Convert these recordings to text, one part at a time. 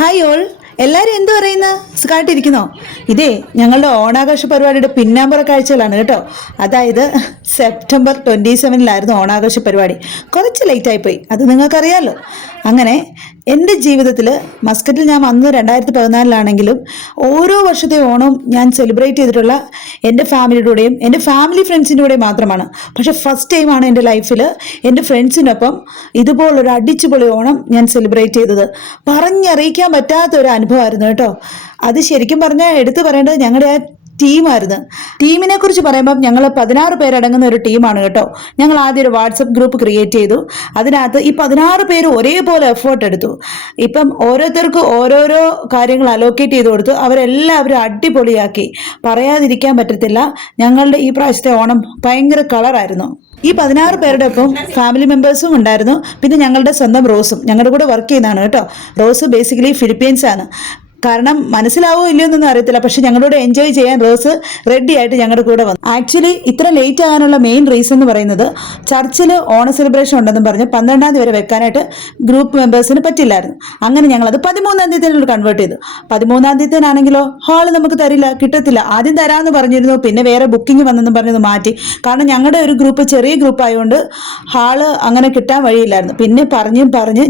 Hi all, എല്ലാവരും എന്തു പറയുന്ന സുഖമായിട്ടിരിക്കുന്നോ? ഇതേ ഞങ്ങളുടെ ഓണാഘോഷ പരിപാടിയുടെ പിന്നാമ്പുറ കാഴ്ചകളാണ് കേട്ടോ. അതായത് സെപ്റ്റംബർ 27 ഓണാഘോഷ പരിപാടി. കുറച്ച് ലേറ്റായിപ്പോയി, അത് നിങ്ങൾക്കറിയാമല്ലോ. അങ്ങനെ എൻ്റെ ജീവിതത്തിൽ മസ്കറ്റിൽ ഞാൻ വന്ന് 2014 ഓരോ വർഷത്തെ ഓണം ഞാൻ സെലിബ്രേറ്റ് ചെയ്തിട്ടുള്ള എൻ്റെ ഫാമിലിയുടെയും എൻ്റെ ഫാമിലി ഫ്രണ്ട്സിൻ്റെ കൂടെയും മാത്രമാണ്. പക്ഷെ ഫസ്റ്റ് ടൈമാണ് എൻ്റെ ലൈഫിൽ എൻ്റെ ഫ്രണ്ട്സിനൊപ്പം ഇതുപോലൊരു അടിച്ചുപൊളി ഓണം ഞാൻ സെലിബ്രേറ്റ് ചെയ്തത്. പറഞ്ഞറിയിക്കാൻ പറ്റാത്ത ഒരു അനുഭവമായിരുന്നു കേട്ടോ. അത് ശരിക്കും പറഞ്ഞാൽ എടുത്തു പറയേണ്ടത് ഞങ്ങളുടെ ടീമായിരുന്നു. ടീമിനെ കുറിച്ച് പറയുമ്പം ഞങ്ങൾ 16 പേരടങ്ങുന്ന ഒരു ടീമാണ് കേട്ടോ. ഞങ്ങൾ ആദ്യം ഒരു വാട്സപ്പ് ഗ്രൂപ്പ് ക്രിയേറ്റ് ചെയ്തു. അതിനകത്ത് ഈ 16 പേര് ഒരേപോലെ എഫേർട്ട് എടുത്തു. ഇപ്പം ഓരോരുത്തർക്കും ഓരോരോ കാര്യങ്ങൾ അലോക്കേറ്റ് ചെയ്ത് കൊടുത്തു. അവരെല്ലാവരും അടിപൊളിയാക്കി. പറയാതിരിക്കാൻ പറ്റത്തില്ല, ഞങ്ങളുടെ ഈ പ്രാവശ്യത്തെ ഓണം ഭയങ്കര കളറായിരുന്നു. ഈ 16 പേരുടെ ഒപ്പം ഫാമിലി മെമ്പേഴ്സും ഉണ്ടായിരുന്നു. പിന്നെ ഞങ്ങളുടെ സ്വന്തം റോസും ഞങ്ങളുടെ കൂടെ വർക്ക് ചെയ്യുന്നതാണ് കേട്ടോ. റോസ് ബേസിക്കലി ഫിലിപ്പീൻസ് ആണ്. കാരണം മനസ്സിലാവോ ഇല്ലയോ എന്നൊന്നും അറിയത്തില്ല, പക്ഷെ ഞങ്ങളോട് എൻജോയ് ചെയ്യാൻ റോസ് റെഡി ആയിട്ട് ഞങ്ങളുടെ കൂടെ വന്നു. ആക്ച്വലി ഇത്ര ലേറ്റ് ആകാനുള്ള മെയിൻ റീസൺ എന്ന് പറയുന്നത് ചർച്ചിൽ ഓണ സെലിബ്രേഷൻ ഉണ്ടെന്നും പറഞ്ഞ് 12-ാം തീയതി വരെ വെക്കാനായിട്ട് ഗ്രൂപ്പ് മെമ്പേഴ്സിന് പറ്റില്ലായിരുന്നു. അങ്ങനെ ഞങ്ങളത് 13-ാം തീയതിയിൽ കൺവേർട്ട് ചെയ്തു. 13-ാം തീയതിനാണെങ്കിലോ ഹാള് നമുക്ക് തരില്ല, കിട്ടത്തില്ല. ആദ്യം തരാമെന്ന് പറഞ്ഞിരുന്നു, പിന്നെ വേറെ ബുക്കിംഗ് വന്നെന്നും പറഞ്ഞത് മാറ്റി. കാരണം ഞങ്ങളുടെ ഒരു ഗ്രൂപ്പ് ചെറിയ ഗ്രൂപ്പ് ആയതുകൊണ്ട് ഹാള് അങ്ങനെ കിട്ടാൻ വഴിയില്ലായിരുന്നു. പിന്നെ പറഞ്ഞ്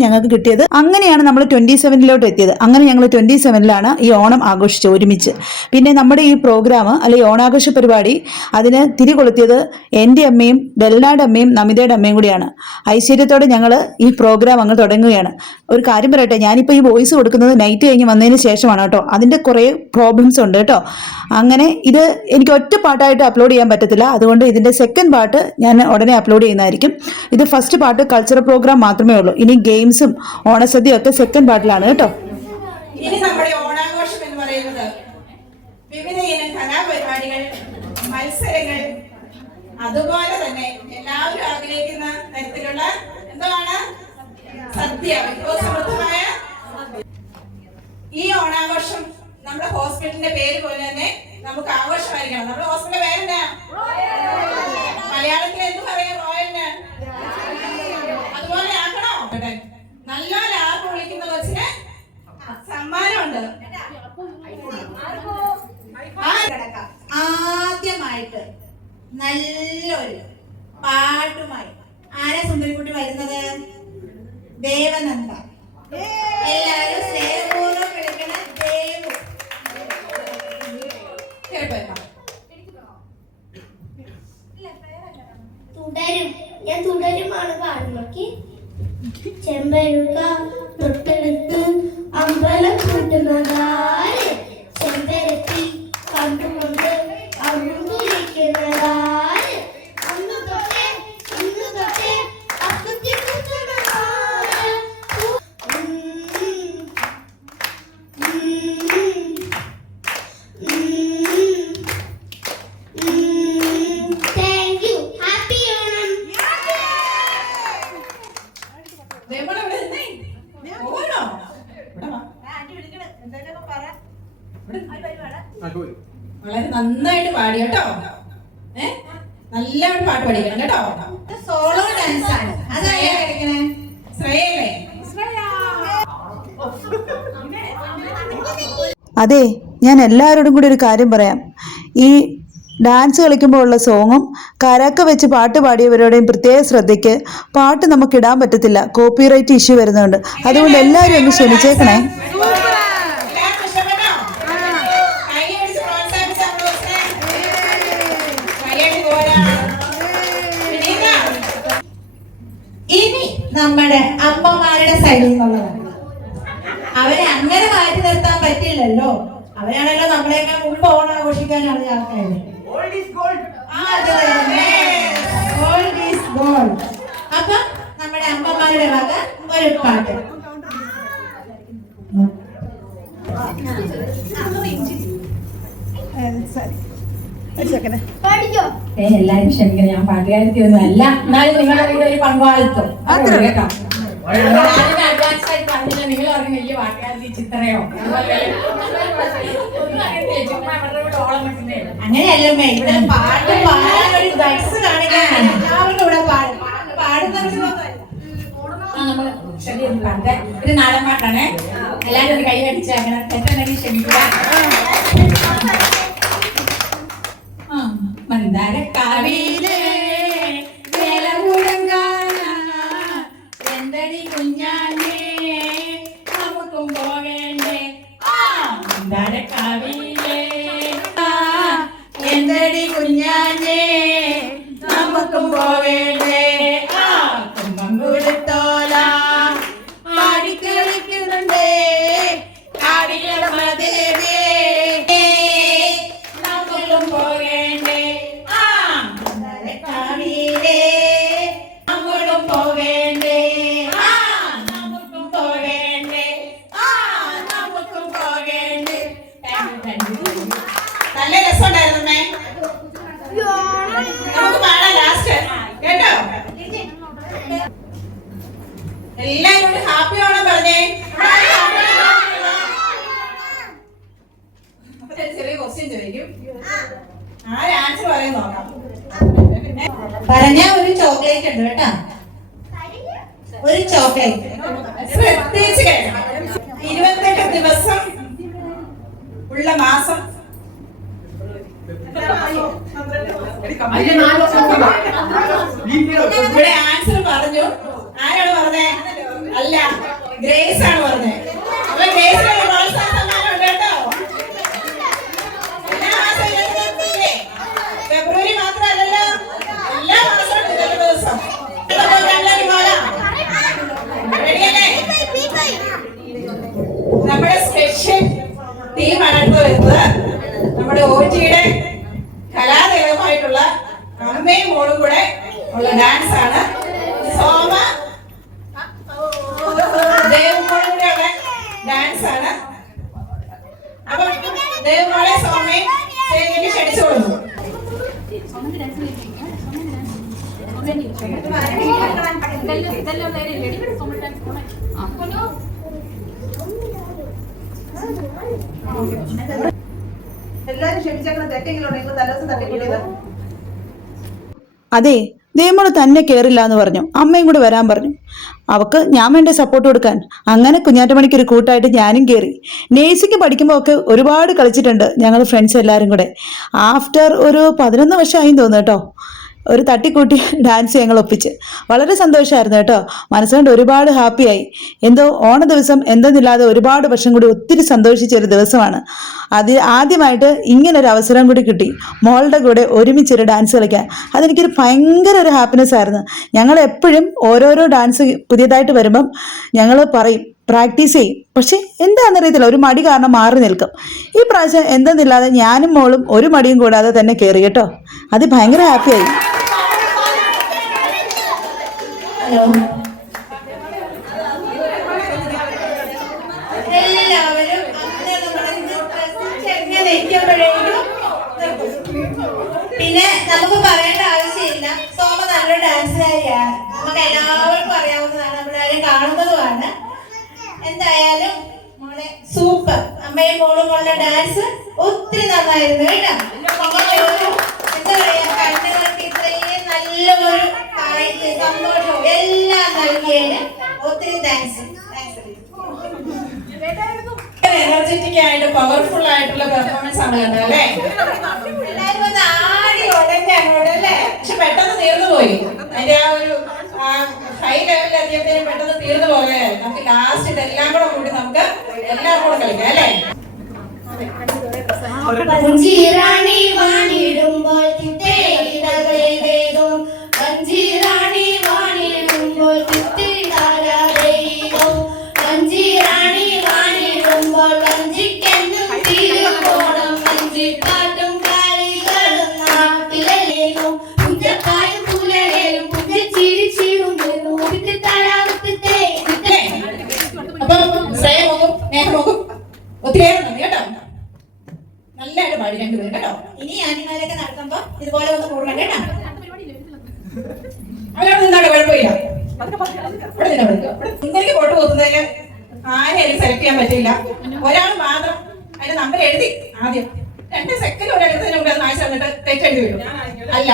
ഞങ്ങൾക്ക് കിട്ടിയത്. അങ്ങനെയാണ് നമ്മൾ 27 എത്തിയത്. അങ്ങനെ ഞങ്ങൾ 27 ഈ ഓണം ആഘോഷിച്ചു ഒരുമിച്ച്. പിന്നെ നമ്മുടെ ഈ പ്രോഗ്രാം അല്ലെങ്കിൽ ഓണാഘോഷ പരിപാടി അതിന് തിരികൊളുത്തിയത് എൻ്റെ അമ്മയും ബെൽനാട് അമ്മയും നമിതയുടെ അമ്മയും കൂടിയാണ്. ഐശ്വര്യത്തോടെ ഞങ്ങൾ ഈ പ്രോഗ്രാം അങ്ങ് തുടങ്ങുകയാണ്. ഒരു കാര്യം പറയട്ടെ, ഞാനിപ്പോൾ ഈ വോയിസ് കൊടുക്കുന്നത് നൈറ്റ് കഴിഞ്ഞ് വന്നതിന് ശേഷമാണ് കേട്ടോ. അതിൻ്റെ കുറേ പ്രോബ്ലംസ് ഉണ്ട് കേട്ടോ. അങ്ങനെ ഇത് എനിക്ക് ഒറ്റ പാട്ടായിട്ട് അപ്ലോഡ് ചെയ്യാൻ പറ്റത്തില്ല. അതുകൊണ്ട് ഇതിൻ്റെ സെക്കൻഡ് പാർട്ട് ഞാൻ ഉടനെ അപ്ലോഡ് ചെയ്യുന്നതായിരിക്കും. ഇത് ഫസ്റ്റ് പാർട്ട് കൾച്ചറൽ പ്രോഗ്രാം മാത്രമേ ഉള്ളൂ. ഇനി ഗെയിംസും ഓണസദ്യയും ഒക്കെ സെക്കൻഡ് പാർട്ടിലാണ് കേട്ടോ. ഇനി നമ്മുടെ ഓണാഘോഷം എന്ന് പറയുന്നത് വിവിധ ഇനം കലാപരിപാടികൾ, മത്സരങ്ങൾ, അതുപോലെ തന്നെ എല്ലാവരും ആഗ്രഹിക്കുന്ന തരത്തിലുള്ള എന്താണ് സദ്യ, വിഭവസമൃദ്ധമായ ഈ ഓണാഘോഷം നമ്മുടെ ഹോസ്പിറ്റലിന്റെ പേര് പോലെ തന്നെ നമുക്ക് ആഘോഷമായിരിക്കണം. നമ്മുടെ ഹോസ്പിറ്റലിന്റെ പേരെന്നാ? മലയാളത്തിൽ എന്ത് പറയാം? റോയലിന് അതുപോലെ ആക്കണോ? നല്ല ലാഭം വിളിക്കുന്ന കൊച്ചിന് സമ്മാനമുണ്ട്. ആദ്യമായിട്ട് നല്ലൊരു പാട്ടുമായി ആരാ സുന്ദരിക്കുട്ടി വരുന്നത്? ദേവനന്ദ. എല്ലാവരും സ്നേഹപൂർവ്വം വിളിക്കണ ദേവു. ഞാൻ തുടരുമാണ് പാടുന്നോക്കി. ചെമ്പഴുക തൊട്ടെടുത്ത് അമ്പലം കൂട്ടുന്നതാര്, ചെമ്പരത്തി കണ്ടുകൊണ്ട് അമ്പുലിക്കുന്നതാര്, അന്ന് തൊട്ടേ ഇന്ന് തൊട്ടേ അപ്പത്തി കൂട്ടുന്നതാര്. Thank you. ഹാപ്പി ഓണം. വളരെ നന്നായിട്ട് പാടി കേട്ടോ. നല്ലവണ്ണം പാട്ട് പഠിക്കണം കേട്ടോ. സോളോ ഡാൻസ് ആണ്. അതായത് കളിക്കണേ ശ്രേയല്ലേ? അതെ, ഞാൻ എല്ലാവരോടും കൂടി ഒരു കാര്യം പറയാം. ഈ ഡാൻസ് കളിക്കുമ്പോൾ ഉള്ള സോങ്ങും കരക്ക വെച്ച് പാട്ട് പാടിയവരോടെയും പ്രത്യേക ശ്രദ്ധയ്ക്ക്. പാട്ട് നമുക്ക് ഇടാൻ പറ്റത്തില്ല, കോപ്പിറൈറ്റ് ഇഷ്യൂ വരുന്നുണ്ട്. അതുകൊണ്ട് എല്ലാവരും ഒന്ന് ക്ഷമിച്ചേക്കണേ. ഇനി നമ്മുടെ അമ്മമാരുടെ സൈഡിൽ നിന്നുള്ളതാണ്. അവരെ അങ്ങനെ മാറ്റി നിർത്താൻ പറ്റില്ലല്ലോ. അവരാണല്ലോ നമ്മളെയൊക്കെ മുമ്പ് ഓണം ആഘോഷിക്കാനാണ് ആൾക്കാര്. അപ്പൊ നമ്മുടെ അമ്മമാരുടെ വക ഒരു പാട്ട്. എല്ലാരും ക്ഷമിക്കണം, ഞാൻ പാട്ടുകാരത്തി ഒന്നും അല്ല. എന്നാലും നിങ്ങളുടെ ഒരു പങ്കാളിത്തം കേട്ടോ. അഡ്വാൻസ് ആയിട്ട് പറഞ്ഞില്ല, നിങ്ങൾ പറഞ്ഞു വലിയ പാട്ടുകാരത്തി ചിത്രയോ അങ്ങനെയല്ലേ. ഇവിടെ പാട്ട് പാടാൻ ഒരു ഗട്സ് കാണിക്കാൻ എല്ലാവരുടെ കൂടെ പാടും. പാടുന്ന നമ്മള് പാട്ട് ഒരു നാടൻ പാട്ടാണ്. എല്ലാരും ഒരു കൈ അടിച്ച് അങ്ങനെ തെറ്റുണ്ടെങ്കിൽ ക്ഷമിക്കുക. മന്ദാരക്കാവിലെ എന്തടി കുഞ്ഞാനേ നമുക്കും പോകേണ്ടേ. മന്ദാരക്കാവിലെ എന്തടി കുഞ്ഞാനേ നമുക്കും പോകേണ്ടേ. കുമ്പം കൊടുത്തോല ആടിക്കളിക്കുന്നുണ്ടേ ആടികളമദേവേ നമുക്കും പോകേണ്ടേ. മന്ദാരക്കാവിലെ നമ്മളും പോകേണ്ടേ. നമുക്കും പോകേണ്ടേ. നമുക്കും പോകേണ്ടേ. നല്ല രസമുണ്ടായിരുന്നേ. നമുക്ക് പാടാം ലാസ്റ്റ് കേട്ടോ. എല്ലാരും ഹാപ്പി ഓണം പറഞ്ഞേ. ചെറിയ ക്വസ്റ്റ്യൻ ചോദിക്കും. ആര് ആൻസർ പറയാൻ നോക്കാം. പറഞ്ഞ ഒരു ചോക്ലേറ്റ് ഉണ്ട് കേട്ടോ. ഒരു ചോക്ലേറ്റ് പ്രത്യേകിച്ച് കേൾക്കണം. 28 ദിവസം ഉള്ള മാസം ഇവിടെ ആൻസർ പറഞ്ഞു. ആരാണ് പറഞ്ഞേ? അല്ല, ഗ്രേസ് ആണ് പറഞ്ഞേ. അപ്പൊ ഗ്രേസിന് പ്രോത്സാഹന സമ്മാനം ഉണ്ട് കേട്ടോ. എല്ലാ മാസവും ഫെബ്രുവരി മാത്രമല്ലല്ലോ, എല്ലാ മാസവും 28 ദിവസം. റെഡിയല്ലേ? നമ്മുടെ സ്പെഷ്യൽ ടീമാണ് അടുത്ത് വരുന്നത്. നമ്മുടെ OTയുടെ കലാതീരമായിട്ടുള്ള അമ്മയും മോളും കൂടെ ഉള്ള ഡാൻസ് ആണ്. സോമ ദേവമോളും കൂടെ ഉള്ള ഡാൻസ് ആണ്. അപ്പൊ ദേവമോളെ സോമയും സ്റ്റേജിലേക്ക് ക്ഷണിച്ചു കൊടുക്കും. എല്ലാരും ക്ഷമിച്ചേക്കണം. തെറ്റെങ്കിലും ഉണ്ടെങ്കിൽ തലേദിവസം തട്ടിക്കൂടിയത്. അതെ, ദേവമോള് തന്നെ കയറില്ല എന്ന് പറഞ്ഞു. അമ്മയും കൂടെ വരാൻ പറഞ്ഞു. അവക്ക് ഞാൻ വേണ്ട സപ്പോർട്ട് കൊടുക്കാൻ. അങ്ങനെ കുഞ്ഞാറ്റമണിക്ക് ഒരു കൂട്ടായിട്ട് ഞാനും കയറി. നേഴ്സിംഗ് പഠിക്കുമ്പോൾ ഒക്കെ ഒരുപാട് കളിച്ചിട്ടുണ്ട് ഞങ്ങൾ ഫ്രണ്ട്സ് എല്ലാവരും കൂടെ. ആഫ്റ്റർ ഒരു 11 വർഷമായി തോന്നുന്നു കേട്ടോ. ഒരു തട്ടിക്കൂട്ടി ഡാൻസ് ഞങ്ങൾ ഒപ്പിച്ച് വളരെ സന്തോഷമായിരുന്നു കേട്ടോ. മനസ്സുകൊണ്ട് ഒരുപാട് ഹാപ്പിയായി. എന്തോ ഓണ ദിവസം എന്തെന്നില്ലാതെ ഒരുപാട് വർഷം കൂടി ഒത്തിരി സന്തോഷിച്ചൊരു ദിവസമാണ്. ആദ്യമായിട്ട് ഇങ്ങനൊരു അവസരം കൂടി കിട്ടി മോളുടെ കൂടെ ഒരുമിച്ചൊരു ഡാൻസ് കളിക്കാൻ. അതെനിക്കൊരു ഭയങ്കര ഒരു ഹാപ്പിനെസ് ആയിരുന്നു. ഞങ്ങൾ എപ്പോഴും ഓരോരോ ഡാൻസ് പുതിയതായിട്ട് വരുമ്പം ഞങ്ങൾ പറയും പ്രാക്ടീസ് ചെയ്യും. പക്ഷെ എന്താണെന്നറിയത്തില്ല, ഒരു മടി കാരണം മാറി നിൽക്കും. ഈ പ്രാവശ്യം എന്തെന്നില്ലാതെ ഞാനും മോളും ഒരു മടിയും കൂടാതെ തന്നെ കയറി കേട്ടോ. അത് ഭയങ്കര ഹാപ്പിയായി. എല്ലാവരും പിന്നെ നമുക്ക് പറയേണ്ട ആവശ്യമില്ല. സോമ നല്ലൊരു ഡാൻസുകാരിയാണ്. നമുക്ക് എല്ലാവർക്കും അറിയാവുന്നതാണ്, നമ്മളെല്ലാവരും കാണുന്നതുമാണ്. എന്തായാലും മോളെ സൂപ്പർ. അമ്മയും മോളും മോളുടെ ഡാൻസ് ഒത്തിരി നന്നായിരുന്നു കേട്ടോ. എന്താ പറയാ, കണ്ണുകൾക്ക് ഇത്രയും നല്ലൊരു സന്തോഷവും എല്ലാം നൽകിയതിന് ഒത്തിരി താങ്ക്സ്. എനർജറ്റിക് ആയിട്ട് പവർഫുൾ ആയിട്ടുള്ള പെർഫോമൻസ് ആണ് കണ്ടത് അല്ലേ? എല്ലാരും ഒന്ന് ആടി ഉടനെ അങ്ങോട്ട് അല്ലേ? പക്ഷെ പെട്ടെന്ന് തീർന്നു പോയി. അതിന്റെ ആ ഒരു ഹൈ ലെവലിൽ എത്തിയപ്പോഴും പെട്ടെന്ന് തീർന്നു പോകേ. നമുക്ക് ലാസ്റ്റ് ഇതെല്ലാം കൂടെ കൂടി നമുക്ക് എല്ലാവർക്കും കൂടെ കളിക്കാം അല്ലേ? വഞ്ചിറാണി വാണിടുമ്പോൾ തിത്തേയിടവേദം, വഞ്ചിറാണി വാണിടുമ്പോൾ തിത്തേയിടാരാദേദം, വഞ്ചിറാണി വാണിടുമ്പോൾ വഞ്ചിക്കെന്നും തിരുവോണം, വഞ്ചിപ്പാട്ടും കളികളും നാട്ടിലേക്കും പുഞ്ചക്കായും പുലരേലും പുഞ്ചച്ചിരിച്ചിടും തടാകത്തെ. അപ്പൊ ശ്രേയമോക്കും നേഹമോക്കും ഒത്തിരിയേറെ നന്ദി കേട്ടോ. നല്ലതായിട്ട് പാടി രണ്ടുപേരും കേട്ടോ. ഇനി ആനിമാലൊക്കെ നടത്തുമ്പോ ഇതുപോലെ ഒന്ന് കൂടണം കേട്ടോ. അവരോട് നിന്നാണ് കുഴപ്പമില്ല. ഇന്നലേക്ക് പോട്ട് പോകുന്നതിന് ആരെയും സെലക്ട് ചെയ്യാൻ പറ്റില്ല. ഒരാൾ മാത്രം അതിന്റെ നമ്പർ എഴുതി ആദ്യം 2 സെക്കൻഡ് ഒരു എഴുതുന്നതിന് മുമ്പ് അത് വായിച്ചു തന്നിട്ട് തെറ്റെഴുതി വരും. അല്ല,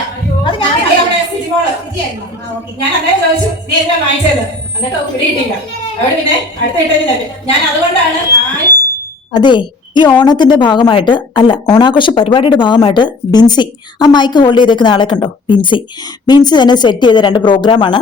അത് നമ്മുടെ സിജിമോള് ഞാൻ അന്നേരം ചോദിച്ചു നീ എന്താ വായിച്ചത്. എന്നിട്ട് പിടിയിട്ടില്ല. അവിടെ പിന്നെ അടുത്ത ഇട്ടതില്ല. ഞാൻ അതുകൊണ്ടാണ് അതെ, ഈ ഓണത്തിന്റെ ഭാഗമായിട്ട് അല്ല, ഓണാഘോഷ പരിപാടിയുടെ ഭാഗമായിട്ട് ബിൻസി ആ മൈക്ക് ഹോൾഡ് ചെയ്തേക്കുന്ന ആളെ കണ്ടോ? ബിൻസി തന്നെ സെറ്റ് ചെയ്ത 2 പ്രോഗ്രാമാണ്.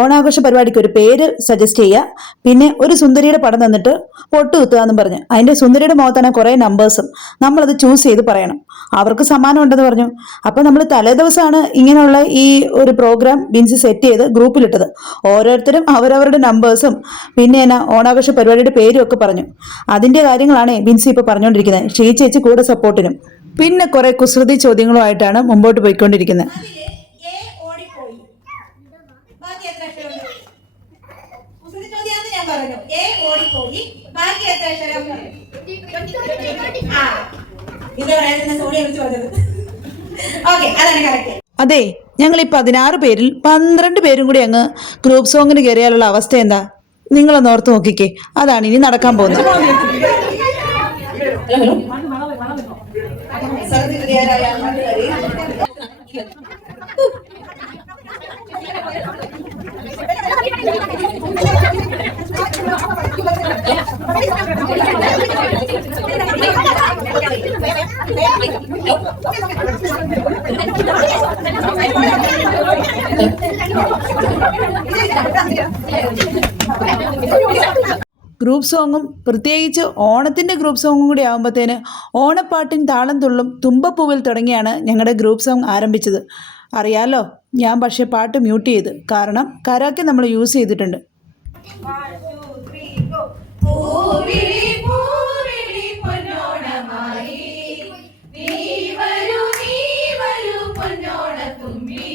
ഓണാഘോഷ പരിപാടിക്ക് ഒരു പേര് സജസ്റ്റ് ചെയ്യുക, പിന്നെ ഒരു സുന്ദരിയുടെ പടം തന്നിട്ട് പൊട്ട് കുത്തുക എന്നും പറഞ്ഞ് അതിന്റെ സുന്ദരിയുടെ മുഖത്താണ് കുറെ നമ്പേഴ്സും, നമ്മളത് ചൂസ് ചെയ്ത് പറയണം. അവർക്ക് സമ്മാനം ഉണ്ടെന്ന് പറഞ്ഞു. അപ്പൊ നമ്മൾ തലേ ദിവസമാണ് ഇങ്ങനെയുള്ള ഈ ഒരു പ്രോഗ്രാം ബിൻസി സെറ്റ് ചെയ്ത് ഗ്രൂപ്പിലിട്ടത്. ഓരോരുത്തരും അവരവരുടെ നമ്പേഴ്സും പിന്നെ എന്നാ ഓണാഘോഷ പരിപാടിയുടെ പേരും ഒക്കെ പറഞ്ഞു. അതിന്റെ കാര്യങ്ങളാണ് ബിൻസി ഇപ്പൊ പറഞ്ഞുകൊണ്ടിരിക്കുന്നത്. ചേച്ചി കൂടെ സപ്പോർട്ടിനും. പിന്നെ കുറെ കുസൃതി ചോദ്യങ്ങളുമായിട്ടാണ് മുമ്പോട്ട് പോയിക്കൊണ്ടിരിക്കുന്നത്. അതില് A ഓടിപ്പോയി. ബാക്കി എത്ര അക്ഷരമുണ്ട്? കുസൃതി ചോദ്യാന്ന് ഞാൻ പറഞ്ഞു. A ഓടിപ്പോയി. ബാക്കി എത്ര അക്ഷരം? ആ, ഇത് പറയാൻ സോണിയെ വിളിച്ചു പറഞ്ഞത്. ഓക്കെ, അതാണ് കറക്റ്റ്. അതെ, ഞങ്ങൾ ഈ 16 പേരിൽ 12 പേരും കൂടി അങ്ങ് ഗ്രൂപ്പ് സോങ്ങിന് കയറിയാലുള്ള അവസ്ഥ എന്താ? നിങ്ങളൊന്ന് ഓർത്ത് നോക്കിക്കേ. അതാണ് ഇനി നടക്കാൻ പോകുന്നത്. ഗ്രൂപ്പ് സോങ്ങും പ്രത്യേകിച്ച് ഓണത്തിന്റെ ഗ്രൂപ്പ് സോങ്ങും കൂടി ആകുമ്പോഴത്തേന് ഓണപ്പാട്ടിൻ താളം തുള്ളും തുമ്പപ്പൂവിൽ തുടങ്ങിയാണ് ഞങ്ങളുടെ ഗ്രൂപ്പ് സോങ് ആരംഭിച്ചത്. അറിയാലോ, ഞാൻ പക്ഷേ പാട്ട് മ്യൂട്ട് ചെയ്ത്, കാരണം കരാക്കെ നമ്മൾ യൂസ് ചെയ്തിട്ടുണ്ട്. പൂവിളി പൂവിളി പൊന്നോണമായി നീ വരൂ പൊന്നോണത്തുമ്പി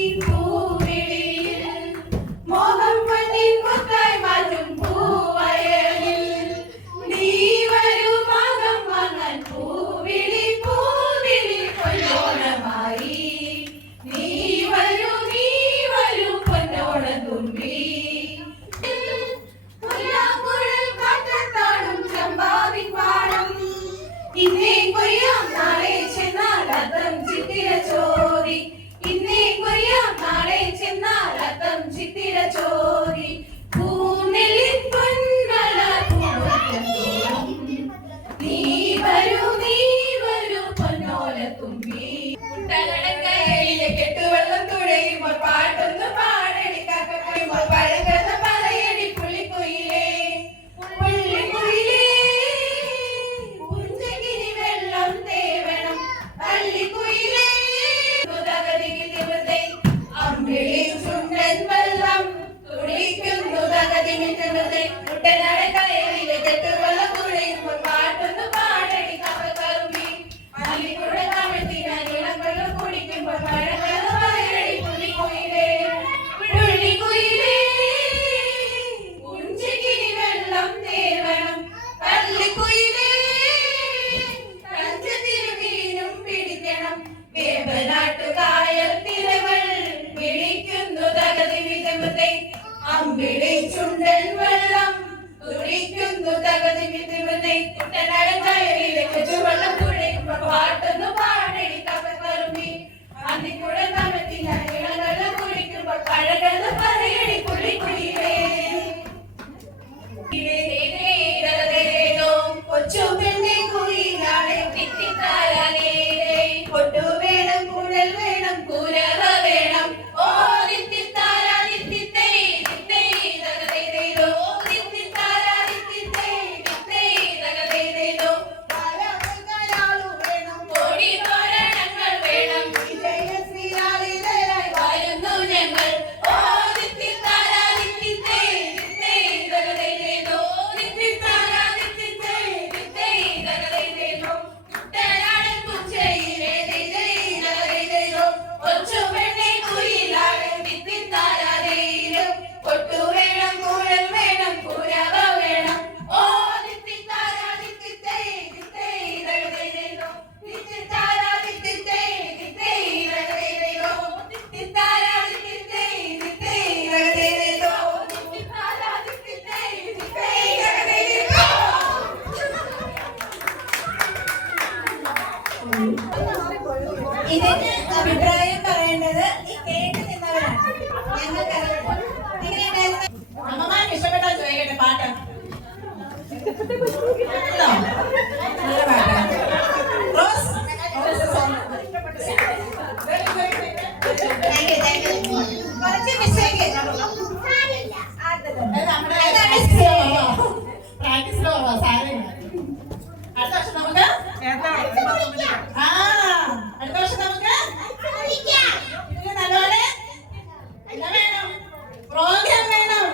ഈ പൂവിളിയിൽ മോഹം പൊന്നിൻ മുത്തായി മാറ്റും പൂവയലിൽ നീ വരൂ മാകം വാങ്ങാൻ പൂവിളി പൂവിളി പൊന്നോണമായി നീ വരൂ പൊന്നോണത്തുമ്പി കാറ്റത്താടും നല്ല പാട്ടാണ്. റോസ് കുറച്ച് മിസ്റ്റേക്ക് പ്രാക്ടീസിലോ സാരമില്ല. അടുത്ത വർഷം നമുക്ക് അടുത്ത വർഷം നമുക്ക് ഇതിന് നല്ലപോലെ എന്താ വേണം? പ്രോഗ്രാം വേണം.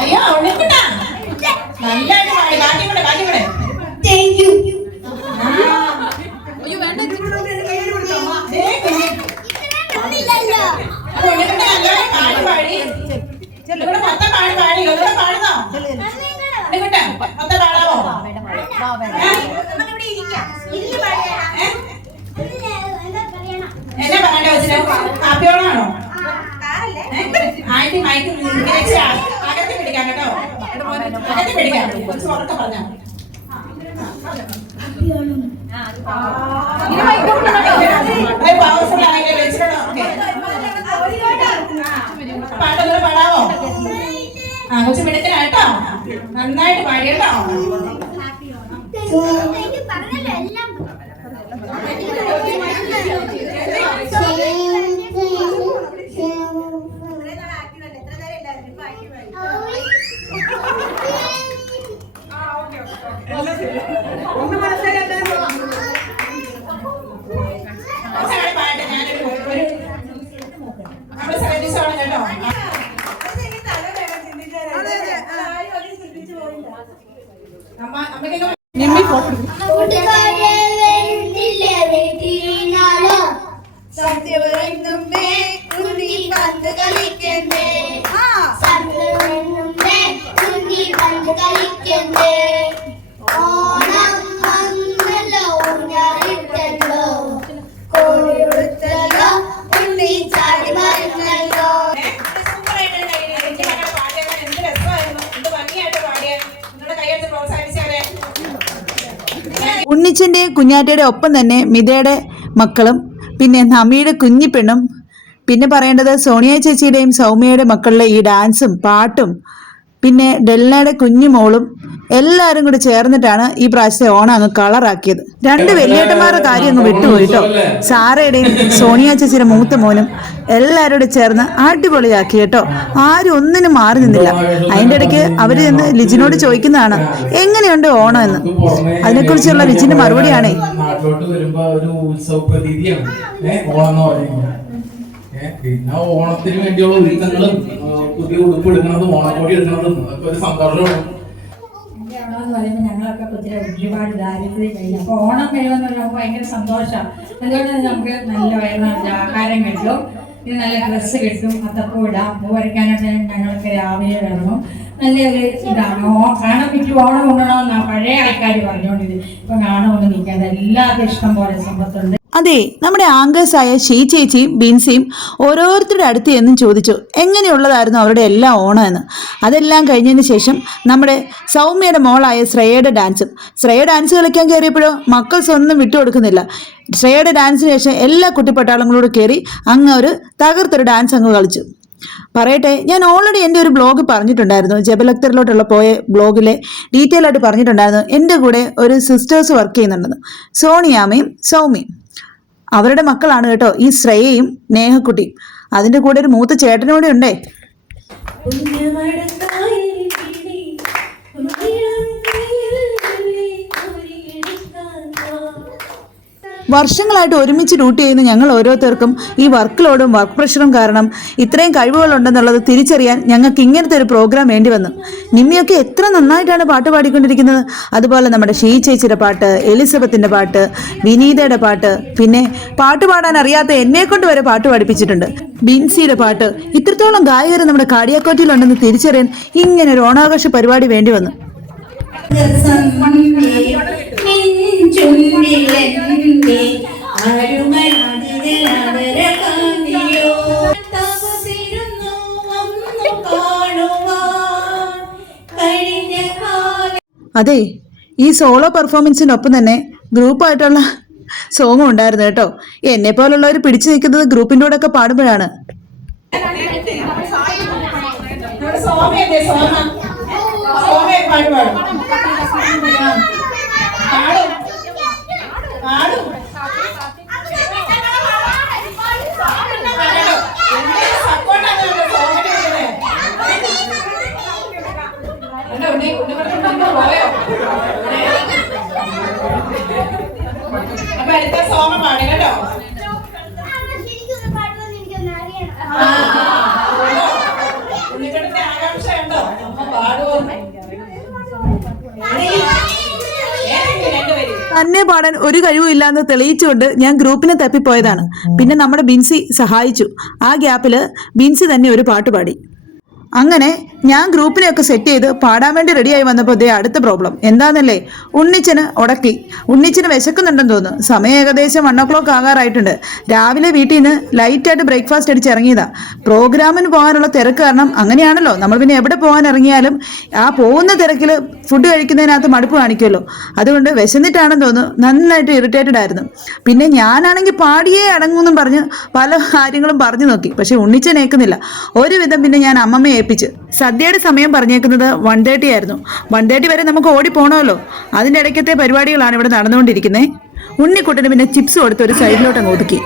അയ്യോ ഉണ്ണിക്കുട്ടാ നല്ലതായിട്ട് പാടി. ബാക്കി കൂടെ താങ്ക് യു. ഉണ്ണിക്കുട്ട നല്ലതായിട്ട് പാടി പാടി. ഇവിടെ മൊത്തം പാടി ഒന്നുകൂടെ പാടുന്നോ? ഉണ്ണിക്കുട്ട മൊത്തം പാടാവോ? എന്നാ പറയണ്ടേ വെച്ചിട്ട്? കാപ്പിയോളാണോ? ആയിട്ട് മൈക്ക് അകത്ത് പിടിക്കാം കേട്ടോ. അകത്ത് പിടിക്കാം. കുറച്ച് ഉറക്കെ പറഞ്ഞാൽ പവർഫുൾ ആയിട്ട് വെച്ചിട്ടോ. പാട്ടൊന്നും പാടാവോ? കുറച്ച് മിടുക്കനാട്ടോ. നന്നായിട്ട് പാടി കേട്ടോ. ഉണ്ണിച്ചൻ്റെയും കുഞ്ഞാറ്റയുടെ ഒപ്പം തന്നെ മിതയുടെ മക്കളും പിന്നെ നമിയുടെ കുഞ്ഞിപ്പെണ്ണും പിന്നെ പറയേണ്ടത് സോണിയ ചേച്ചിയുടെയും സൗമ്യയുടെ മക്കളുടെ ഈ ഡാൻസും പാട്ടും പിന്നെ ഡെൽനയുടെ കുഞ്ഞുമോളും എല്ലാവരും കൂടി ചേർന്നിട്ടാണ് ഈ പ്രാവശ്യത്തെ ഓണം അങ്ങ് കളറാക്കിയത്. രണ്ട് വലിയേട്ടന്മാരുടെ കാര്യം അങ്ങ് വിട്ടുപോയിട്ടോ. സാറയുടെയും സോണിയ ചേച്ചിയുടെ മൂത്ത മോനും എല്ലാവരോടും ചേർന്ന് അടിപൊളിയാക്കി കേട്ടോ. ആരും ഒന്നിനും മാറി നിന്നില്ല. അതിൻ്റെ ഇടയ്ക്ക് അവർ ചെന്ന് ലിജിനോട് ചോദിക്കുന്നതാണ് എങ്ങനെയുണ്ട് ഓണം എന്ന്. അതിനെക്കുറിച്ചുള്ള ലിജിന്റെ മറുപടിയാണേ. നാട്ടിലോട്ട് വരുമ്പോ ഒരു ഉത്സവ പ്രതീതിയാണ് ഓണം എന്ന് പറയുന്നത്. പിന്നെ ഓണത്തിന് വേണ്ടിയുള്ള ഒരുക്കങ്ങളും പുതിയ ഉടുപ്പ് എടുക്കുന്നതും ഓണക്കോടി എടുക്കുന്നതും ഒക്കെ ഒരു സന്തോഷമാണ്. ഓണമെന്ന് പറയുമ്പോൾ ഞങ്ങളൊക്കെ കുതിര ഒരുപാട് ദാരിദ്ര്യം കഴിഞ്ഞു. അപ്പോൾ ഓണം വരുമെന്ന് പറഞ്ഞാൽ ഭയങ്കര സന്തോഷമാണ്. അതുകൊണ്ട് തന്നെ നമുക്ക് നല്ല വയറുന്ന ആഹാരം കിട്ടും, ഇത് നല്ല ഡ്രസ്സ് കിട്ടും, അത്തപ്പൂ ഇടാം. പൂ വരയ്ക്കാനൊക്കെ ഞങ്ങൾക്ക് രാവിലെ വരണം. നല്ലൊരു ഇതാണ്. കാണാൻ പറ്റും ഓണം ഉണ്ടണമെന്നാണ് പഴയ ആൾക്കാർ പറഞ്ഞുകൊണ്ടിരുന്നത്. ഇപ്പം കാണുമൊന്നും നിൽക്കാതെ എല്ലാവർക്കും ഇഷ്ടം പോലെ സമ്പത്തുണ്ട്. അതെ, നമ്മുടെ ആങ്കേഴ്സായ ഷീ ചേച്ചിയും ബിൻസിയും ഓരോരുത്തരുടെ അടുത്ത് എന്നും ചോദിച്ചു എങ്ങനെയുള്ളതായിരുന്നു അവരുടെ എല്ലാ ഓണം എന്ന്. അതെല്ലാം കഴിഞ്ഞതിന് ശേഷം നമ്മുടെ സൗമ്യയുടെ മോളായ ശ്രേയയുടെ ഡാൻസും. ശ്രേയ ഡാൻസ് കളിക്കാൻ കയറിയപ്പോഴോ മക്കൾ സ്വന്തം വിട്ടുകൊടുക്കുന്നില്ല. ശ്രേയയുടെ ഡാൻസിന് ശേഷം എല്ലാ കുട്ടിപ്പട്ടാളങ്ങളോട് കയറി അങ്ങ് ഒരു തകർത്തൊരു ഡാൻസ് അങ്ങ് കളിച്ചു. പറയട്ടെ, ഞാൻ ഓൾറെഡി എൻ്റെ ഒരു ബ്ലോഗ് പറഞ്ഞിട്ടുണ്ടായിരുന്നു. ജബലക്തറിലോട്ടുള്ള പോയ ബ്ലോഗിലെ ഡീറ്റെയിൽ ആയിട്ട് പറഞ്ഞിട്ടുണ്ടായിരുന്നു എൻ്റെ കൂടെ ഒരു സിസ്റ്റേഴ്സ് വർക്ക് ചെയ്യുന്നുണ്ടെന്ന്, സോണിയാമയും സൗമ്യയും. അവരുടെ മക്കളാണ് കേട്ടോ ഈ ശ്രേയയും നേഹക്കുട്ടിയും. അതിൻ്റെ കൂടെ ഒരു മൂത്ത ചേട്ടനൂടെ ഉണ്ടേ. വർഷങ്ങളായിട്ട് ഒരുമിച്ച് ഡ്യൂട്ടി ചെയ്യുന്ന ഞങ്ങൾ ഓരോരുത്തർക്കും ഈ വർക്ക് ലോഡും വർക്ക് പ്രഷറും കാരണം ഇത്രയും കഴിവുകളുണ്ടെന്നുള്ളത് തിരിച്ചറിയാൻ ഞങ്ങൾക്ക് ഇങ്ങനത്തെ ഒരു പ്രോഗ്രാം വേണ്ടി വന്നു. നിമ്മിയൊക്കെ എത്ര നന്നായിട്ടാണ് പാട്ട് പാടിക്കൊണ്ടിരിക്കുന്നത്. അതുപോലെ നമ്മുടെ ഷീ ചേച്ചിയുടെ പാട്ട്, എലിസബത്തിന്റെ പാട്ട്, വിനീതയുടെ പാട്ട്, പിന്നെ പാട്ട് പാടാൻ അറിയാത്ത എന്നെ കൊണ്ട് വരെ പാട്ട് പാടിപ്പിച്ചിട്ടുണ്ട്. ബിൻസിയുടെ പാട്ട്. ഇത്രത്തോളം ഗായകർ നമ്മുടെ കാടിയാക്കോട്ടിലുണ്ടെന്ന് തിരിച്ചറിയാൻ ഇങ്ങനെ ഒരു ഓണാഘോഷ പരിപാടി വേണ്ടി വന്നു. അരുമ അതെ, ഈ സോളോ പെർഫോമൻസിനൊപ്പം തന്നെ ഗ്രൂപ്പായിട്ടുള്ള സോങ്ങും ഉണ്ടായിരുന്നു കേട്ടോ. എന്നെ പോലുള്ളവർ പിടിച്ചു നിൽക്കുന്നത് ഗ്രൂപ്പിൻ്റെ കൂടെ ഒക്കെ പാടുമ്പോഴാണ്. നമ്മുടെ സോമയല്ലേ സോമയെ പാട്ട് പാടും. പാടും പാടും അപ്പൊ അടുത്ത സോമ പാടും കേട്ടോ. ഉണ്ണിക്കുട്ടന്റെ ആകാംക്ഷ ഉണ്ടോ അമ്മ പാടുമോ? തന്നെ പാടാൻ ഒരു കഴിവും ഇല്ലാന്ന് തെളിയിച്ചുകൊണ്ട് ഞാൻ ഗ്രൂപ്പിനെ തപ്പിപ്പോയതാണ്. പിന്നെ നമ്മുടെ ബിൻസി സഹായിച്ചു. ആ ഗ്യാപ്പിൽ ബിൻസി തന്നെ ഒരു പാട്ട് പാടി. അങ്ങനെ ഞാൻ ഗ്രൂപ്പിനെയൊക്കെ സെറ്റ് ചെയ്ത് പാടാൻ വേണ്ടി റെഡിയായി വന്നപ്പോൾ ദേ അടുത്ത പ്രോബ്ലം എന്താണെന്നല്ലേ, ഉണ്ണിച്ചന് ഉടക്കി. ഉണ്ണിച്ചന് വിശക്കുന്നുണ്ടെന്ന് തോന്നുന്നു. സമയം ഏകദേശം 1 o'clock ആകാറായിട്ടുണ്ട്. രാവിലെ വീട്ടിൽ നിന്ന് ലൈറ്റായിട്ട് ബ്രേക്ക്ഫാസ്റ്റ് അടിച്ച് ഇറങ്ങിയതാ. പ്രോഗ്രാമിന് പോകാനുള്ള തിരക്ക് കാരണം അങ്ങനെയാണല്ലോ, നമ്മൾ പിന്നെ എവിടെ പോകാൻ ഇറങ്ങിയാലും ആ പോകുന്ന തിരക്കിൽ ഫുഡ് കഴിക്കുന്നതിനകത്ത് മടുപ്പ് കാണിക്കുമല്ലോ. അതുകൊണ്ട് വിശന്നിട്ടാണെന്ന് തോന്നുന്നു നന്നായിട്ട് ഇറിറ്റേറ്റഡ് ആയിരുന്നു. പിന്നെ ഞാനാണെങ്കിൽ പാടിയേ അടങ്ങുമെന്നും പറഞ്ഞ് പല കാര്യങ്ങളും പറഞ്ഞു നോക്കി. പക്ഷെ ഉണ്ണിച്ചൻ ഏൽക്കുന്നില്ല. ഒരുവിധം പിന്നെ ഞാൻ അമ്മമ്മയെ ഏൽപ്പിച്ച്. സദ്യയുടെ സമയം പറഞ്ഞേക്കുന്നത് 1:30 ആയിരുന്നു. 1:30 വരെ നമുക്ക് ഓടിപ്പോണമല്ലോ. അതിൻ്റെ ഇടയ്ക്കത്തെ പരിപാടികളാണ് ഇവിടെ നടന്നുകൊണ്ടിരിക്കുന്നത്. ഉണ്ണിക്കുട്ടന് പിന്നെ ചിപ്സ് കൊടുത്ത് ഒരു സൈഡിലോട്ട് അങ്ങ് ഒതുക്കി.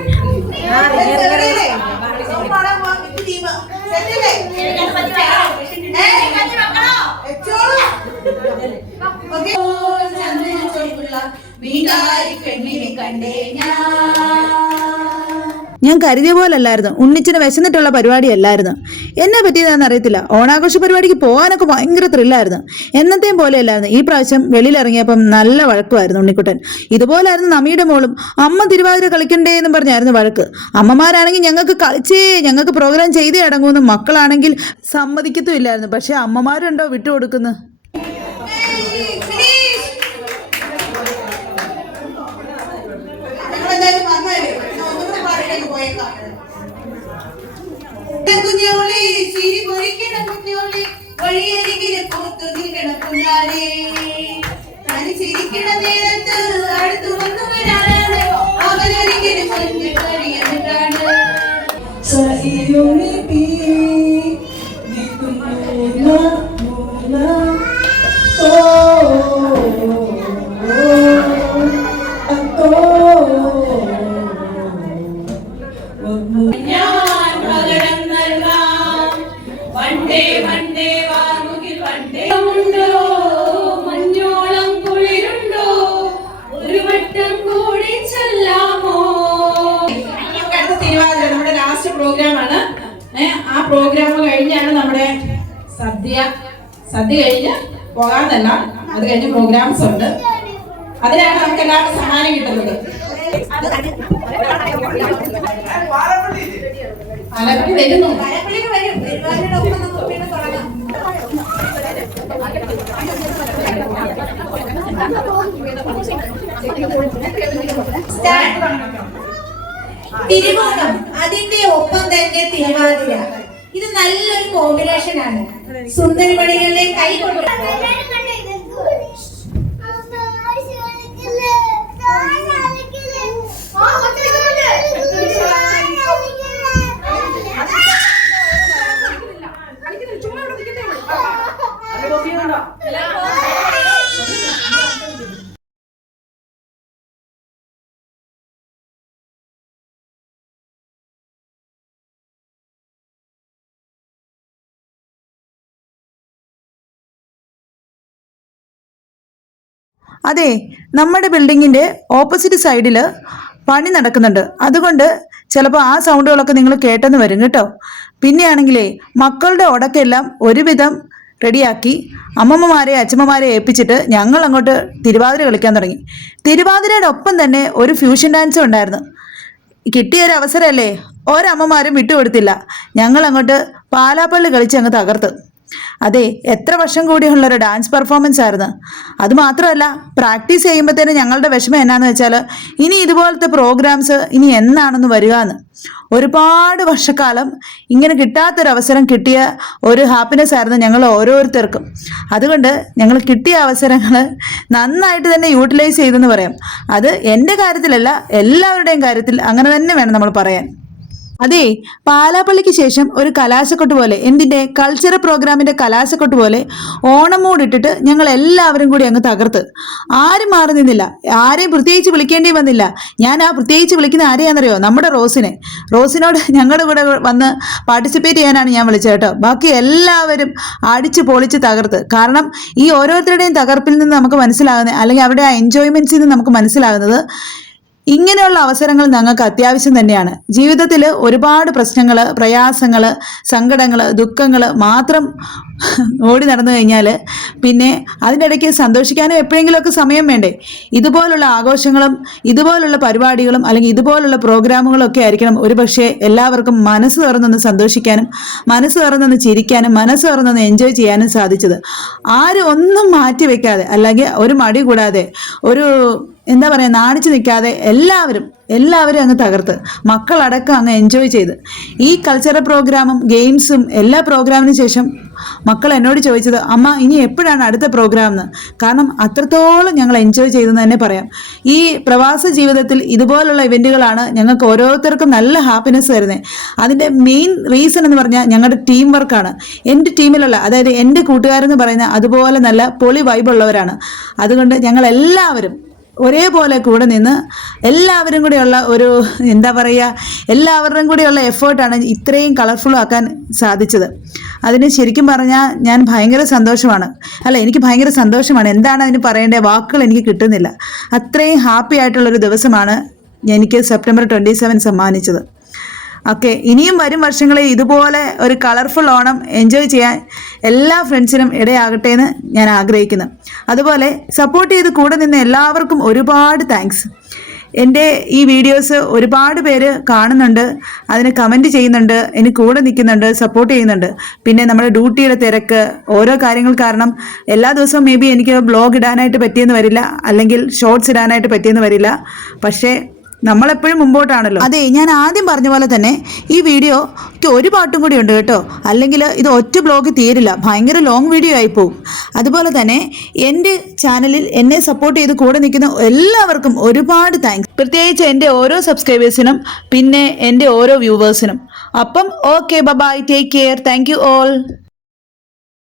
ഞാൻ കരുതിയ പോലല്ലായിരുന്നു. ഉണ്ണിച്ചിന് വിശന്നിട്ടുള്ള പരിപാടിയല്ലായിരുന്നു. എന്നെ പറ്റിയതാണെന്ന് അറിയത്തില്ല. ഓണാഘോഷ പരിപാടിക്ക് പോകാനൊക്കെ ഭയങ്കര ത്രില്ലായിരുന്നു. എന്നത്തെയും പോലെയല്ലായിരുന്നു. ഈ പ്രാവശ്യം വെളിയിലിറങ്ങിയപ്പം നല്ല വഴക്കുമായിരുന്നു ഉണ്ണിക്കുട്ടൻ. ഇതുപോലായിരുന്നു നമിയുടെ മോളും. അമ്മ തിരുവാതിര കളിക്കണ്ടേ എന്നും പറഞ്ഞായിരുന്നു വഴക്ക്. അമ്മമാരാണെങ്കിൽ ഞങ്ങൾക്ക് പ്രോഗ്രാം ചെയ്തേ അടങ്ങുമെന്ന്, മക്കളാണെങ്കിൽ സമ്മതിക്കത്തുമില്ലായിരുന്നു. പക്ഷെ അമ്മമാരുണ്ടോ വിട്ടുകൊടുക്കുന്നു. കുഞ്ഞോളി ചിരി പൊരിക്കണ കുഞ്ഞോളി വഴിയരികിലെ പുറത്തു നിൽക്കണ കുഞ്ഞാളി തനി ചിരിക്കണ നേരത്ത് അടുത്തു വന്നവരാണ് അവരൊരിക്കലും കുഞ്ഞു കഴിയാണ്. നമ്മുടെ ലാസ്റ്റ് പ്രോഗ്രാമാണ്. ആ പ്രോഗ്രാം കഴിഞ്ഞാണ് നമ്മുടെ സദ്യ കഴിഞ്ഞ് പോകാന്നല്ല, അത് കഴിഞ്ഞ് പ്രോഗ്രാംസ് ഉണ്ട്. അതിനാണ് നമുക്ക് എല്ലാവർക്കും സമ്മാനം കിട്ടുന്നത്. ആലപ്പുഴ വരുന്നു. തിരുവോണം, അതിന്റെ ഒപ്പം തന്നെ തിരുവാതിര. ഇത് നല്ലൊരു കോമ്പിനേഷൻ ആണ്. സുന്ദരിമണികളിലെ കൈ കൊണ്ട് അതെ, നമ്മുടെ ബിൽഡിങ്ങിൻ്റെ ഓപ്പോസിറ്റ് സൈഡിൽ പണി നടക്കുന്നുണ്ട്. അതുകൊണ്ട് ചിലപ്പോൾ ആ സൗണ്ടുകളൊക്കെ നിങ്ങൾ കേട്ടെന്ന് വരും കേട്ടോ. പിന്നെയാണെങ്കിലേ മക്കളുടെ ഉടക്കെല്ലാം ഒരുവിധം റെഡിയാക്കി അമ്മമ്മമാരെ അച്ഛമ്മമാരെ ഏൽപ്പിച്ചിട്ട് ഞങ്ങൾ അങ്ങോട്ട് തിരുവാതിര കളിക്കാൻ തുടങ്ങി. തിരുവാതിരയുടെ ഒപ്പം തന്നെ ഒരു ഫ്യൂഷൻ ഡാൻസും ഉണ്ടായിരുന്നു. കിട്ടിയൊരു അവസരമല്ലേ, ഒരമ്മമാരും വിട്ടുകൊടുത്തില്ല. ഞങ്ങൾ അങ്ങോട്ട് പാലാപ്പള്ളി കളിച്ച് അങ്ങ് തകർത്ത്. അതെ, എത്ര വർഷം കൂടിയുള്ള ഒരു ഡാൻസ് പെർഫോമൻസ് ആയിരുന്നു. അതുമാത്രമല്ല, പ്രാക്ടീസ് ചെയ്യുമ്പോഴത്തേന് ഞങ്ങളുടെ വിഷമം എന്നാന്ന് വെച്ചാൽ ഇനി ഇതുപോലത്തെ പ്രോഗ്രാംസ് ഇനി എന്നാണെന്ന് വരിക എന്ന്. ഒരുപാട് വർഷക്കാലം ഇങ്ങനെ കിട്ടാത്തൊരവസരം കിട്ടിയ ഒരു ഹാപ്പിനെസ് ആയിരുന്നു ഞങ്ങൾ ഓരോരുത്തർക്കും. അതുകൊണ്ട് ഞങ്ങൾ കിട്ടിയ അവസരങ്ങൾ നന്നായിട്ട് തന്നെ യൂട്ടിലൈസ് ചെയ്തെന്ന് പറയാം. അത് എൻ്റെ കാര്യത്തിലല്ല, എല്ലാവരുടെയും കാര്യത്തിൽ അങ്ങനെ തന്നെ വേണം നമ്മൾ പറയാൻ. അതെ, പാലാപ്പള്ളിക്ക് ശേഷം ഒരു കലാശക്കൊട്ട് പോലെ, എന്തിൻ്റെ കൾച്ചറൽ പ്രോഗ്രാമിൻ്റെ കലാശക്കൊട്ട് പോലെ ഓണം മൂടിട്ടിട്ട് ഞങ്ങൾ എല്ലാവരും കൂടി അങ്ങ് തകർത്ത്. ആരും മാറി നിന്നില്ല, ആരെയും പ്രത്യേകിച്ച് വിളിക്കേണ്ടി വന്നില്ല. ഞാൻ ആ പ്രത്യേകിച്ച് വിളിക്കുന്ന ആരെയാണെന്നറിയോ? നമ്മുടെ റോസിനോട് ഞങ്ങളുടെ കൂടെ വന്ന് പാർട്ടിസിപ്പേറ്റ് ചെയ്യാനാണ് ഞാൻ വിളിച്ചത് കേട്ടോ. ബാക്കി എല്ലാവരും അടിച്ച് പൊളിച്ച് തകർത്ത്. കാരണം ഈ ഓരോരുത്തരുടെയും തകർപ്പിൽ നിന്ന് നമുക്ക് മനസ്സിലാകുന്നത്, അല്ലെങ്കിൽ അവരുടെ ആ എൻജോയ്മെൻറ്റ്സിൽ നിന്ന് നമുക്ക് മനസ്സിലാകുന്നത്, ഇങ്ങനെയുള്ള അവസരങ്ങൾ ഞങ്ങൾക്ക് അത്യാവശ്യം തന്നെയാണ്. ജീവിതത്തിൽ ഒരുപാട് പ്രശ്നങ്ങൾ, പ്രയാസങ്ങൾ, സങ്കടങ്ങൾ, ദുഃഖങ്ങൾ മാത്രം ഓടി നടന്നു കഴിഞ്ഞാൽ പിന്നെ അതിൻ്റെ ഇടയ്ക്ക് സന്തോഷിക്കാനും എപ്പോഴെങ്കിലുമൊക്കെ സമയം വേണ്ടേ? ഇതുപോലുള്ള ആഘോഷങ്ങളും ഇതുപോലുള്ള പരിപാടികളും അല്ലെങ്കിൽ ഇതുപോലുള്ള പ്രോഗ്രാമുകളൊക്കെ ആയിരിക്കണം ഒരുപക്ഷെ എല്ലാവർക്കും മനസ്സ് തുറന്നൊന്ന് സന്തോഷിക്കാനും മനസ്സ് തുറന്നൊന്ന് ചിരിക്കാനും മനസ്സ് തുറന്നൊന്ന് എൻജോയ് ചെയ്യാനും സാധിച്ചത്. ആരും ഒന്നും മാറ്റി വെക്കാതെ, അല്ലെങ്കിൽ ഒരു മടി കൂടാതെ, ഒരു എന്താ പറയുക, നാണിച്ചു നിൽക്കാതെ എല്ലാവരും അങ്ങ് തകർത്ത്, മക്കളടക്കം അങ്ങ് എൻജോയ് ചെയ്ത്. ഈ കൾച്ചറൽ പ്രോഗ്രാമും ഗെയിംസും എല്ലാ പ്രോഗ്രാമിന് ശേഷം മക്കൾ എന്നോട് ചോദിച്ചത്, അമ്മ ഇനി എപ്പോഴാണ് അടുത്ത പ്രോഗ്രാം എന്ന്. കാരണം അത്രത്തോളം ഞങ്ങൾ എൻജോയ് ചെയ്തെന്ന് തന്നെ പറയാം. ഈ പ്രവാസ ജീവിതത്തിൽ ഇതുപോലുള്ള ഇവൻറ്റുകളാണ് ഞങ്ങൾക്ക് ഓരോരുത്തർക്കും നല്ല ഹാപ്പിനെസ് തരുന്നത്. അതിൻ്റെ മെയിൻ റീസൺ എന്ന് പറഞ്ഞാൽ ഞങ്ങളുടെ ടീം വർക്കാണ്. എൻ്റെ ടീമിലുള്ള, അതായത് എൻ്റെ കൂട്ടുകാരെന്ന് പറയുന്ന അതുപോലെ നല്ല പൊളി വൈബുള്ളവരാണ്. അതുകൊണ്ട് ഞങ്ങൾ എല്ലാവരും ഒരേപോലെ കൂടെ നിന്ന് എല്ലാവരും കൂടെയുള്ള ഒരു എന്താ പറയുക, എല്ലാവരുടെയും കൂടെയുള്ള എഫേർട്ടാണ് ഇത്രയും കളർഫുൾ ആക്കാൻ സാധിച്ചത്. അതിന് ശരിക്കും പറഞ്ഞാൽ ഞാൻ ഭയങ്കര സന്തോഷമാണ്. എനിക്ക് ഭയങ്കര സന്തോഷമാണ്. എന്താണ് അതിന് പറയേണ്ടത്, വാക്കുകൾ എനിക്ക് കിട്ടുന്നില്ല. അത്രയും ഹാപ്പി ആയിട്ടുള്ളൊരു ദിവസമാണ് എനിക്ക് സെപ്റ്റംബർ 27 സമ്മാനിച്ചത്. ഓക്കെ, ഇനിയും വരും വർഷങ്ങളിൽ ഇതുപോലെ ഒരു കളർഫുൾ ഓണം എൻജോയ് ചെയ്യാൻ എല്ലാ ഫ്രണ്ട്സിനും ഇടയാകട്ടെ എന്ന് ഞാൻ ആഗ്രഹിക്കുന്നു. അതുപോലെ സപ്പോർട്ട് ചെയ്ത് കൂടെ നിന്ന് എല്ലാവർക്കും ഒരുപാട് താങ്ക്സ്. എൻ്റെ ഈ വീഡിയോസ് ഒരുപാട് പേര് കാണുന്നുണ്ട്, അതിന് കമൻറ്റ് ചെയ്യുന്നുണ്ട്, എനിക്ക് കൂടെ നിൽക്കുന്നുണ്ട്, സപ്പോർട്ട് ചെയ്യുന്നുണ്ട്. പിന്നെ നമ്മുടെ ഡ്യൂട്ടിയുടെ തിരക്ക്, ഓരോ കാര്യങ്ങൾ കാരണം എല്ലാ ദിവസവും മേ ബി എനിക്ക് ബ്ലോഗ് ഇടാനായിട്ട് പറ്റിയെന്ന് വരില്ല, അല്ലെങ്കിൽ ഷോർട്സ് ഇടാനായിട്ട് പറ്റിയെന്ന് വരില്ല. പക്ഷേ നമ്മളെപ്പോഴും മുമ്പോട്ടാണല്ലോ. അതെ, ഞാൻ ആദ്യം പറഞ്ഞ പോലെ തന്നെ ഈ വീഡിയോയ്ക്ക് ഒരു പാട്ടും കൂടി ഉണ്ട് കേട്ടോ, അല്ലെങ്കിൽ ഇത് ഒറ്റ ബ്ലോഗ് തീരില്ല, ഭയങ്കര ലോങ് വീഡിയോ ആയി പോകും. അതുപോലെ തന്നെ എൻ്റെ ചാനലിൽ എന്നെ സപ്പോർട്ട് ചെയ്ത് കൂടെ നിൽക്കുന്ന എല്ലാവർക്കും ഒരുപാട് താങ്ക്സ്. പ്രത്യേകിച്ച് എൻ്റെ ഓരോ സബ്സ്ക്രൈബേഴ്സിനും പിന്നെ എൻ്റെ ഓരോ വ്യൂവേഴ്സിനും. അപ്പം okay, bye, take care, thank you all.